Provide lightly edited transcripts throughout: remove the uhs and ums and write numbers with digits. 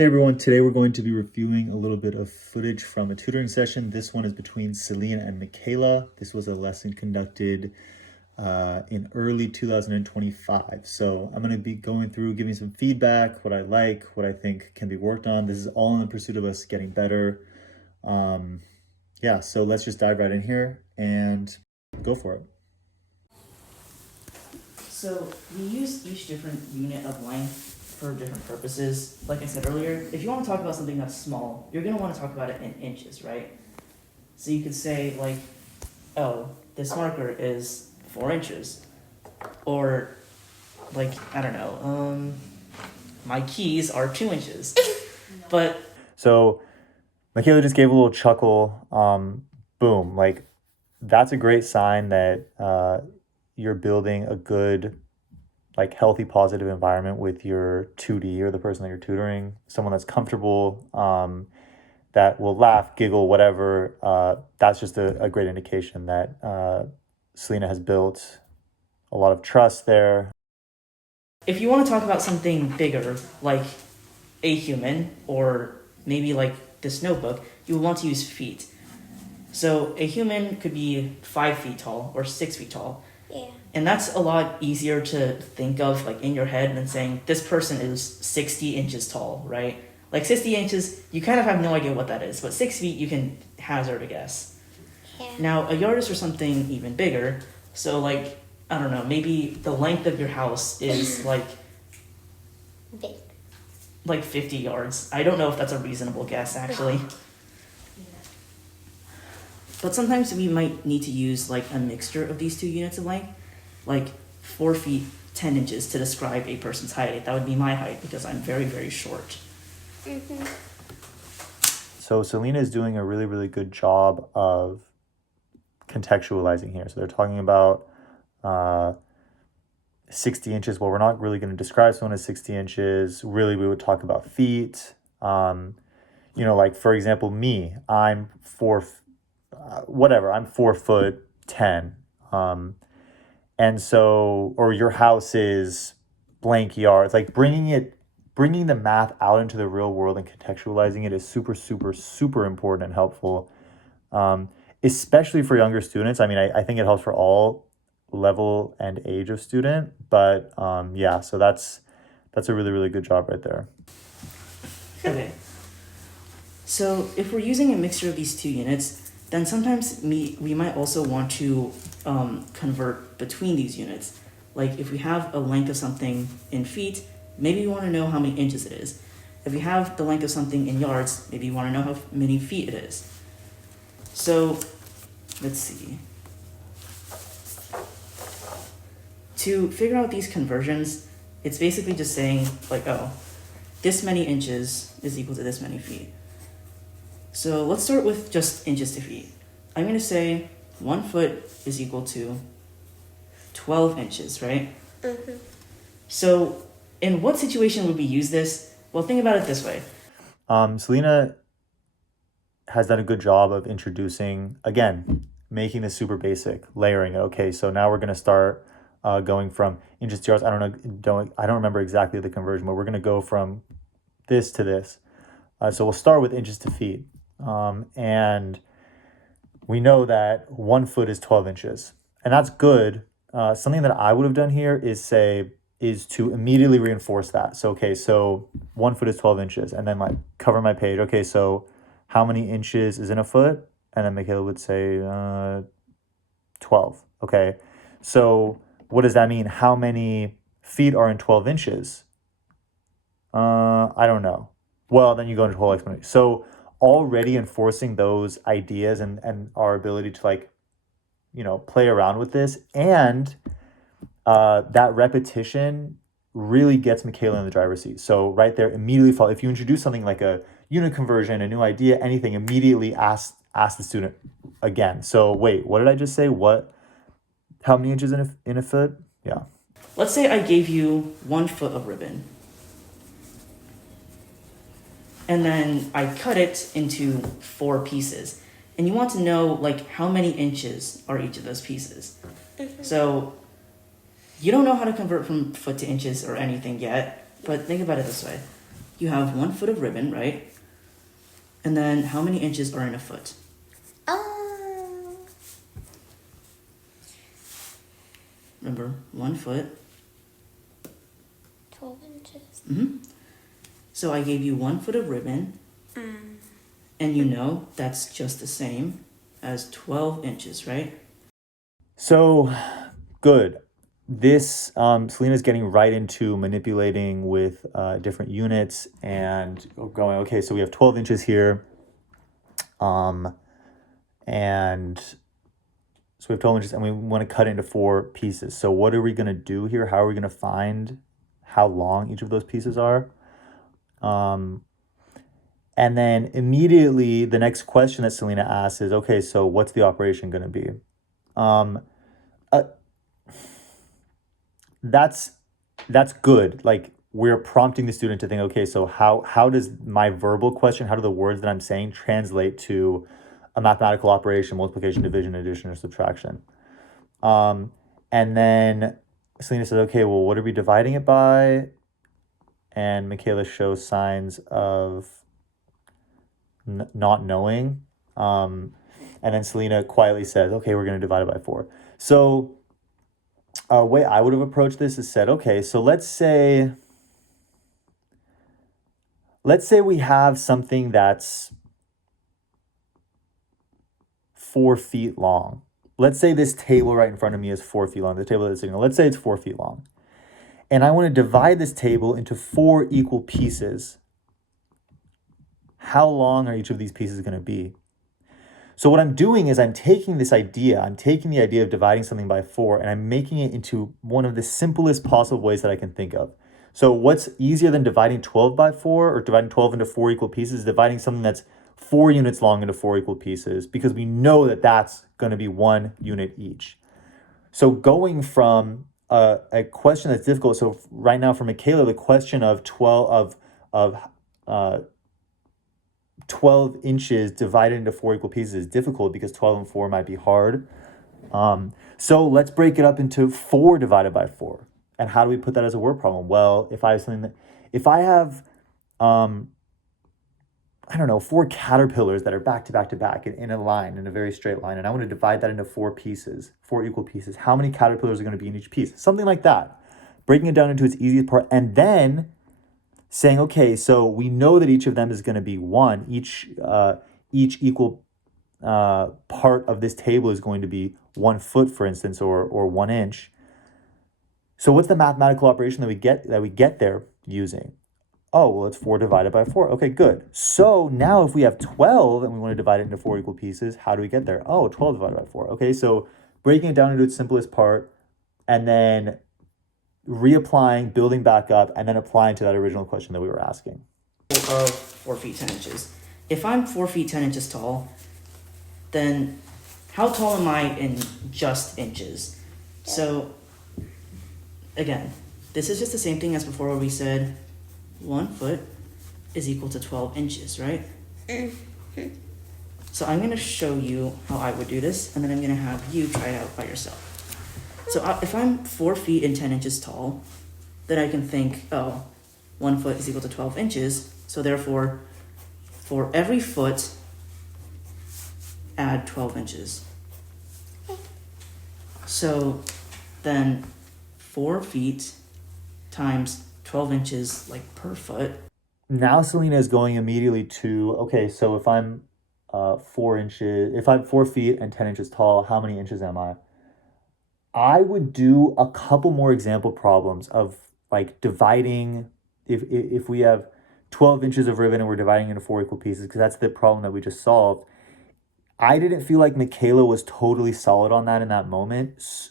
Hey everyone, today we're going to be reviewing a little bit of footage from a tutoring session. This one is between Celina and Michaela. This was a lesson conducted in early 2025. So I'm going to be going through, giving some feedback, what I like, what I think can be worked on. This is all in the pursuit of us getting better. So let's just dive right in here and go for it. So we use each different unit of length for different purposes. Like I said earlier, if you want to talk about something that's small, you're going to want to talk about it in inches, right? So you could say like, oh, this marker is 4 inches. Or like, I don't know, my keys are 2 inches. But so Michaela just gave a little chuckle. Boom, like that's a great sign that you're building a good, like healthy, positive environment with your 2D or the person that you're tutoring, someone that's comfortable, that will laugh, giggle, whatever. That's just a great indication that Celina has built a lot of trust there. if you want to talk about something bigger, like a human, or maybe like this notebook, you will want to use feet. So a human could be 5 feet tall or 6 feet tall. Yeah. And that's a lot easier to think of like in your head than saying this person is 60 inches tall, right? Like 60 inches, you kind of have no idea what that is, but 6 feet, you can hazard a guess. Yeah. Now, a yard is for something even bigger. So like, I don't know, maybe the length of your house is Big. like 50 yards. I don't know if that's a reasonable guess, actually. But sometimes we might need to use like a mixture of these two units of length, like 4 feet, 10 inches to describe a person's height. That would be my height because I'm very, very short. Mm-hmm. So Celina is doing a really, really good job of contextualizing here. So they're talking about 60 inches. Well, we're not really going to describe someone as 60 inches. Really, we would talk about feet. Like for example, me, I'm 4 foot 10. And so, or your house is blank yards, like bringing the math out into the real world and contextualizing it is super, super, super important and helpful. Especially for younger students. I mean, I think it helps for all level and age of student, but so that's a really, really good job right there. Okay. So if we're using a mixture of these two units, then sometimes we might also want to convert between these units. Like if we have a length of something in feet, maybe we want to know how many inches it is. If we have the length of something in yards, maybe you want to know how many feet it is. So let's see. To figure out these conversions, it's basically just saying like, oh, this many inches is equal to this many feet. So let's start with just inches to feet. I'm going to say 1 foot is equal to 12 inches, right? Mm-hmm. So in what situation would we use this? Well, think about it this way. Celina has done a good job of introducing, again, making this super basic, layering it. Okay, so now we're going to start going from inches to yards. I don't remember exactly the conversion, but we're going to go from this to this. So we'll start with inches to feet. And we know that 1 foot is 12 inches. And that's good. Something that I would have done here is to immediately reinforce that. So, okay, so 1 foot is 12 inches. And then like cover my page. Okay, so how many inches is in a foot? And then Michaela would say 12. Okay, so what does that mean? How many feet are in 12 inches? I don't know. Well, then you go into whole explanation. So already enforcing those ideas and our ability to play around with this, and that repetition really gets Michaela in the driver's seat. So right there, immediately follow. If you introduce something like a unit conversion, a new idea, anything, immediately ask the student again. So wait, what did I just say? How many inches in a foot? Yeah. Let's say I gave you 1 foot of ribbon. And then I cut it into 4 pieces. And you want to know like how many inches are each of those pieces. Mm-hmm. So you don't know how to convert from foot to inches or anything yet, but think about it this way. you have 1 foot of ribbon, right? And then how many inches are in a foot? Remember, 1 foot. 12 inches. Mm-hmm. So I gave you 1 foot of ribbon, and you know that's just the same as 12 inches, right? So, good. This, Celina's getting right into manipulating with different units and going, okay, so we have 12 inches here. And so we have 12 inches and we want to cut it into 4 pieces. So what are we going to do here? How are we going to find how long each of those pieces are? And then immediately the next question that Celina asks is, okay, so what's the operation going to be? That's good. Like, we're prompting the student to think, okay, so how does my verbal question, how do the words that I'm saying translate to a mathematical operation, multiplication, division, addition, or subtraction? And then Celina says, okay, well, what are we dividing it by? And Michaela shows signs of not knowing. And then Celina quietly says, okay, we're going to divide it by 4. So a way I would have approached this is said, okay, so let's say we have something that's 4 feet long. Let's say this table right in front of me is 4 feet long. The table that's sitting on, let's say it's 4 feet long. And I want to divide this table into 4 equal pieces. How long are each of these pieces going to be? So what I'm doing is I'm taking the idea of dividing something by 4 and I'm making it into one of the simplest possible ways that I can think of. So what's easier than dividing 12 by 4 or dividing 12 into 4 equal pieces? Dividing something that's 4 units long into 4 equal pieces, because we know that that's going to be 1 unit each. So going from a question that's difficult. So right now for Michaela, the question of 12 inches divided into 4 equal pieces is difficult because 12 and 4 might be hard. So let's break it up into 4 divided by 4. And how do we put that as a word problem? Well, if I have 4 caterpillars that are back to back to back in a line, in a very straight line, and I want to divide that into 4 pieces, 4 equal pieces, how many caterpillars are going to be in each piece? Something like that. Breaking it down into its easiest part, and then saying, okay, so we know that each of them is going to be 1. Each equal part of this table is going to be 1 foot, for instance, or 1 inch. So what's the mathematical operation that we get there using? Oh, well, it's 4 divided by 4. Okay, good. So now if we have 12 and we want to divide it into 4 equal pieces, how do we get there? Oh, 12 divided by 4. Okay, so breaking it down into its simplest part and then reapplying, building back up, and then applying to that original question that we were asking. Of 4 feet 10 inches. If I'm 4 feet 10 inches tall, then how tall am I in just inches? So again, this is just the same thing as before where we said 1 foot is equal to 12 inches, right? So I'm going to show you how I would do this, and then I'm going to have you try it out by yourself. So if I'm 4 feet and 10 inches tall, then I can think, 1 foot is equal to 12 inches. So therefore, for every foot, add 12 inches. So then 4 feet times 12 inches, like per foot. Now Celina is going immediately to, okay, so if I'm 4 feet and 10 inches tall, how many inches am I? I would do a couple more example problems of like dividing, if we have 12 inches of ribbon and we're dividing into 4 equal pieces, because that's the problem that we just solved. I didn't feel like Michaela was totally solid on that in that moment.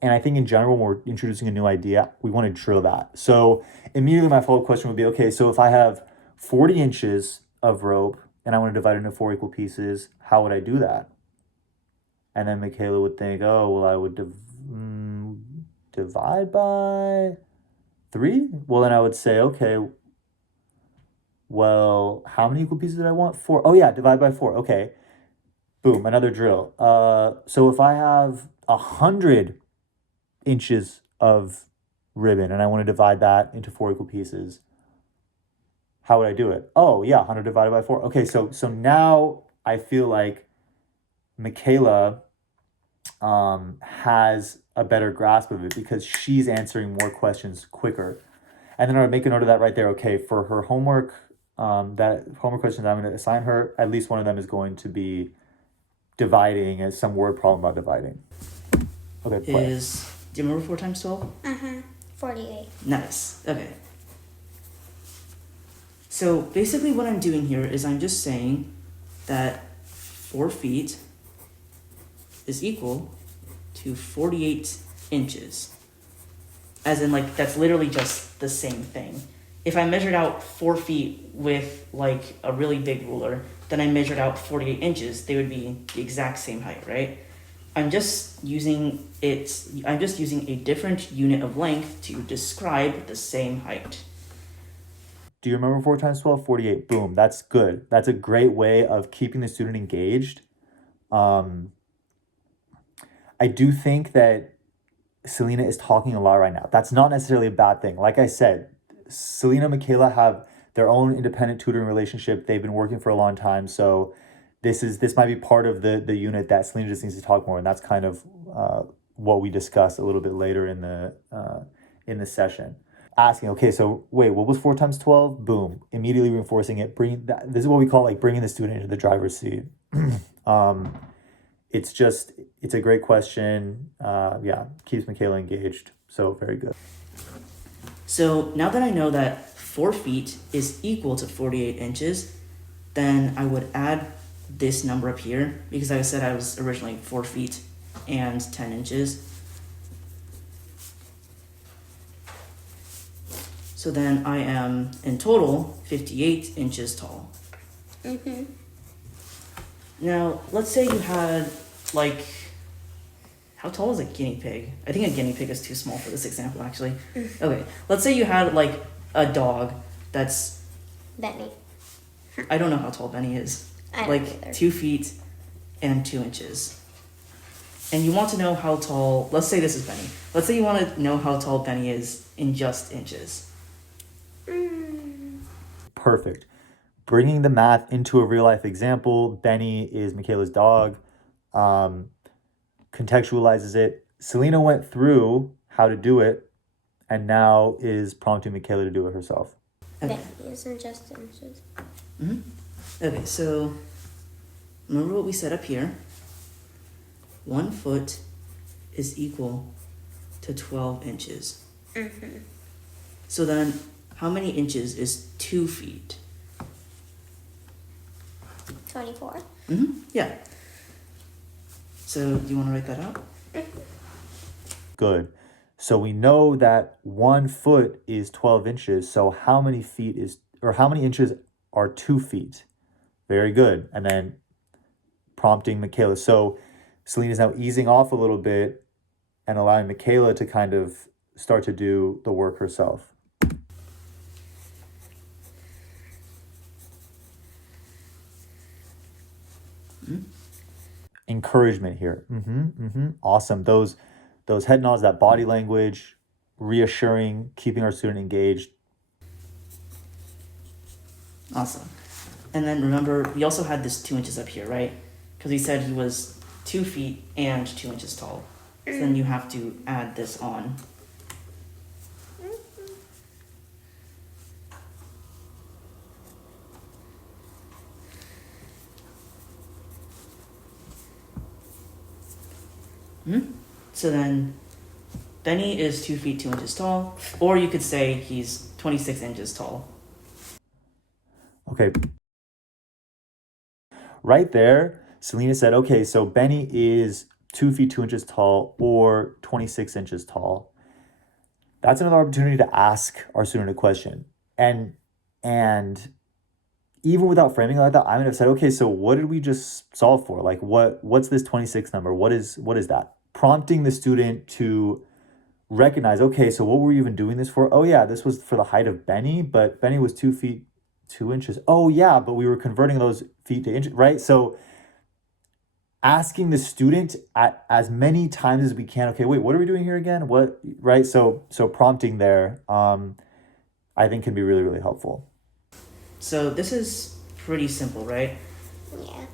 And I think in general, when we're introducing a new idea, we want to drill that. So immediately my follow-up question would be, okay, so if I have 40 inches of rope and I want to divide it into 4 equal pieces, how would I do that? And then Michaela would think, oh, well, I would divide by 3? Well, then I would say, okay, well, how many equal pieces did I want? 4. Oh, yeah, divide by 4. Okay. Boom, another drill. So if I have 100 inches of ribbon and I want to divide that into 4 equal pieces, How would I do it? Oh, yeah, 100 divided by 4. Okay, so now I feel like Michaela has a better grasp of it because she's answering more questions quicker. And then I would make a note of that right there. Okay, for her homework, that homework questions I'm going to assign her, at least one of them is going to be dividing as some word problem about dividing. Okay, play. Do you remember 4 times 12? 48. Nice. Okay. So basically what I'm doing here is I'm just saying that 4 feet is equal to 48 inches. As in, like, that's literally just the same thing. If I measured out 4 feet with, like, a really big ruler, then I measured out 48 inches, they would be the exact same height, right? I'm just using a different unit of length to describe the same height. Do you remember 4 times 12? 48. Boom. That's good. That's a great way of keeping the student engaged. I do think that Celina is talking a lot right now. That's not necessarily a bad thing. Like I said, Celina and Michaela have their own independent tutoring relationship. They've been working for a long time. So this might be part of the unit that Celina just needs to talk more. And that's kind of what we discussed a little bit later in the session. Asking, okay, so wait, what was 4 times 12? Boom. Immediately reinforcing it. This is what we call like bringing the student into the driver's seat. It's a great question. Yeah, keeps Michaela engaged. So very good. So now that I know that 4 feet is equal to 48 inches, then I would add this number up here, because like I said, I was originally 4 feet and 10 inches. So then I am, in total, 58 inches tall. Now, let's say you had, like, how tall is a guinea pig? I think a guinea pig is too small for this example, actually. Okay, let's say you had, like, a dog that's... Benny. I don't know how tall Benny is. I don't Like, either. 2 feet and 2 inches. And you want to know how tall... Let's say this is Benny. Let's say you want to know how tall Benny is in just inches. Perfect. Bringing the math into a real life example. Benny is Michaela's dog. Contextualizes it. Celina went through how to do it and now is prompting Michaela to do it herself. Okay. Benny isn't just inches. Okay, so remember what we set up here? 1 foot is equal to 12 inches. So then, how many inches is 2 feet? 24. Yeah. So, do you want to write that out? Good. So we know that 1 foot is 12 inches. So how many inches are 2 feet? Very good. And then prompting Michaela. So Celina's now easing off a little bit and allowing Michaela to kind of start to do the work herself. Encouragement here. Awesome. Those head nods, that body language, reassuring, keeping our student engaged. Awesome. And then remember, we also had this 2 inches up here, right? Because he said he was 2 feet and 2 inches tall. So then you have to add this on. So then Benny is 2 feet 2 inches tall, or you could say he's 26 inches tall. Okay. Right there, Celina said, okay, so Benny is 2 feet 2 inches tall or 26 inches tall. That's another opportunity to ask our student a question. And even without framing it like that, I would have said, okay, so what did we just solve for? Like what's this 26 number? What is that? Prompting the student to recognize, okay, so what were we even doing this for? Oh yeah, this was for the height of Benny, but Benny was 2 feet 2 inches. Oh yeah, but we were converting those feet to inches, right? So asking the student at as many times as we can, okay, wait, what are we doing here again? What, right? So prompting there, I think can be really, really helpful. So this is pretty simple, right? Yeah.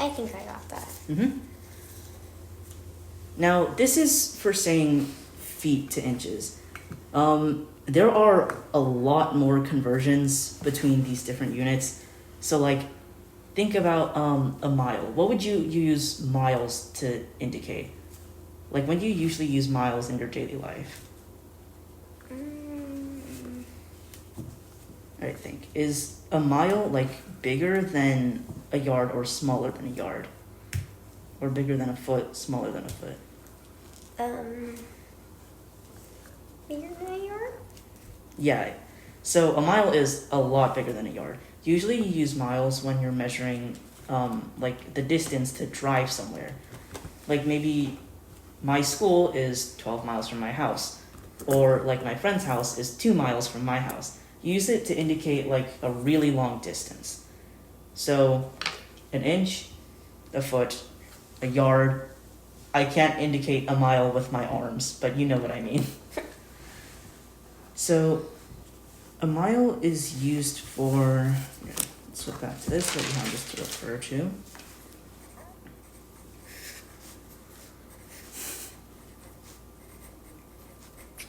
I think I got that. Mm-hmm. Now, this is for saying feet to inches. There are a lot more conversions between these different units. So, like, think about a mile. What would you use miles to indicate? Like, when do you usually use miles in your daily life? I think. Is a mile, like, bigger than a yard or smaller than a yard? Or bigger than a foot, smaller than a foot? Bigger than a yard? Yeah. So a mile is a lot bigger than a yard. Usually you use miles when you're measuring like the distance to drive somewhere. Like maybe my school is 12 miles from my house, or like my friend's house is 2 miles from my house. Use it to indicate like a really long distance. So an inch, a foot, a yard. I can't indicate a mile with my arms, but you know what I mean. So a mile is used for, let's flip back to this so we have this to refer to.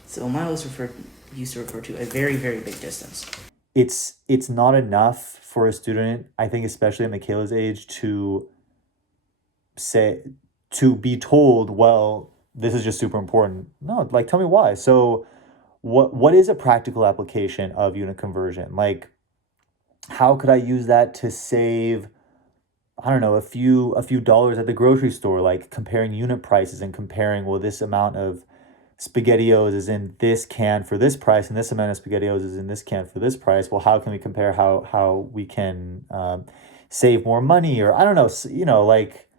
So a mile is used to refer to a very, very big distance. It's not enough for a student, I think, especially at Michaela's age, to be told, well, this is just super important. No, like, tell me why. So what is a practical application of unit conversion? Like, how could I use that to save, I don't know, a few dollars at the grocery store, like comparing unit prices and comparing, well, this amount of SpaghettiOs is in this can for this price, and this amount of SpaghettiOs is in this can for this price. Well, how can we compare how we can save more money? Or I don't know, like,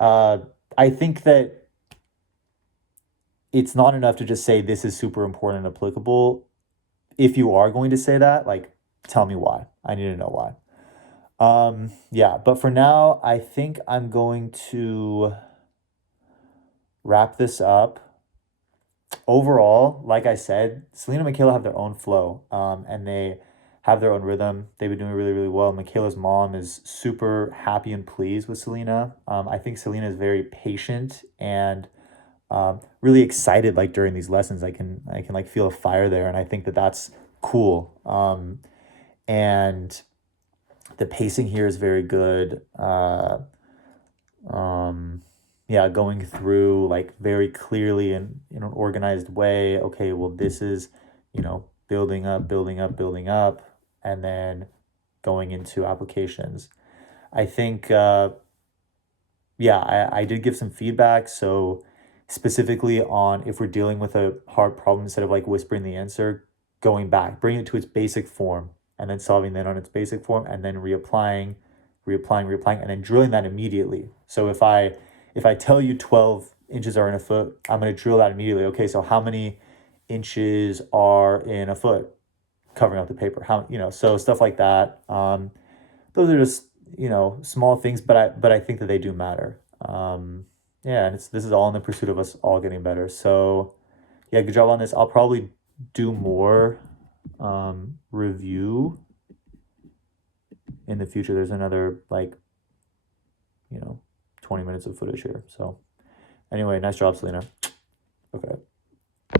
I think that it's not enough to just say this is super important and applicable. If you are going to say that, like, tell me why. I need to know why. Yeah, but for now, I think I'm going to wrap this up. Overall, like I said, Celina and Michaela have their own flow, and they have their own rhythm. They've been doing really, really well. Michaela's mom is super happy and pleased with Celina. I think Celina is very patient and really excited. Like during these lessons, I can like feel a fire there, and I think that that's cool. And the pacing here is very good. Yeah, going through like very clearly in an organized way. Okay, well, this is, building up, building up, building up, and then going into applications. I think, yeah, I did give some feedback. So specifically on if we're dealing with a hard problem, instead of like whispering the answer, going back, bringing it to its basic form, and then solving that on its basic form, and then reapplying, and then drilling that immediately. So if I tell you 12 inches are in a foot, I'm going to drill that immediately. Okay, so how many inches are in a foot? Covering up the paper. So stuff like that. Those are just, small things, but I think that they do matter. Yeah, and this is all in the pursuit of us all getting better. So yeah, good job on this. I'll probably do more review in the future. There's another 20 minutes of footage here. So anyway, nice job, Celina. Okay.